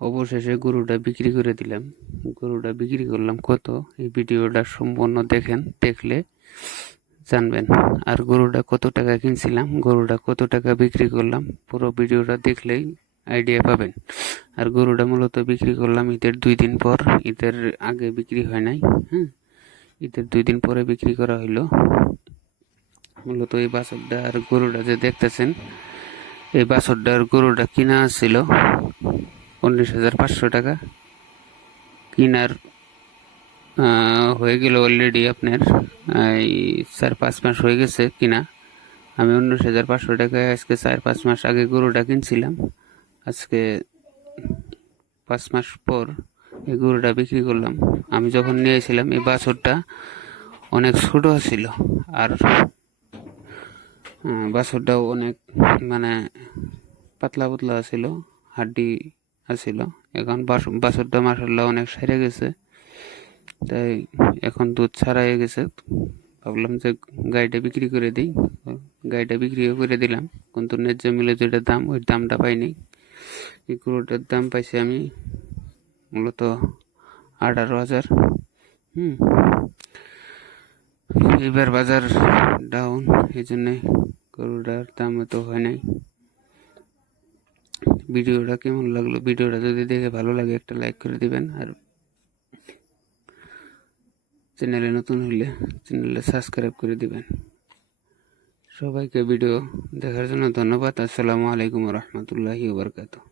অবশেষে গরুটা বিক্রি করে দিলাম। গরুটা বিক্রি করলাম কত, এই ভিডিওটা সম্পূর্ণ দেখেন, দেখলে জানবেন। আর গরুটা কত টাকা কিনছিলাম, গরুটা কত টাকা বিক্রি করলাম, পুরো ভিডিওটা দেখলেই আইডিয়া পাবেন। আর গরুটা মূলত বিক্রি করলাম ঈদের 2 দিন পর, ঈদের আগে বিক্রি হয় নাই। হ্যাঁ, ঈদের 2 দিন পরে বিক্রি করা হইলো। মূলত এই বাছরটা আর গরুটা যে দেখতেছেন, এই বাছরটা আর গরুটা কিনা ছিল 19,500 টাকা। কিনার হয়ে গেল অলরেডি আপনার এই 4-5 মাস হয়ে গেছে কিনা। আমি 19,500 টাকায় আজকে 4-5 মাস আগে গরুটা কিনছিলাম। আজকে 5 মাস পর এই গরুটা বিক্রি করলাম। আমি যখন নিয়েছিলাম এই বাছরটা অনেক ছোট ছিল, আর বাছরটাও অনেক মানে পাতলা পাতলা ছিল, হাড্ডি আছিল। এখন বাছরটা মাশাআল্লাহ অনেক সেরে গেছে, তাই এখন দুধ ছাড়া হয়ে গেছে। ভাবলাম যে গাইটা বিক্রি করে দিই, গাইটা বিক্রিও করে দিলাম, কিন্তু ন্যায্য মূল্যে যেটা দাম ওই দামটা পাইনি। এই গরুটার দাম পাইছি আমি মূলত 18,000। এবার বাজার ডাউন, এই জন্যে গরুটার দাম এত হয় নাই। ভিডিওটা কেমন লাগলো, ভিডিওটা যদি দেখে ভালো লাগে একটা লাইক করে দিবেন, আর চ্যানেলে নতুন হলে চ্যানেলে সাবস্ক্রাইব করে দিবেন। সবাইকে ভিডিও দেখার জন্য ধন্যবাদ। আসসালামু আলাইকুম রহমতুল্লাহি ওয়া বারাকাতুহু।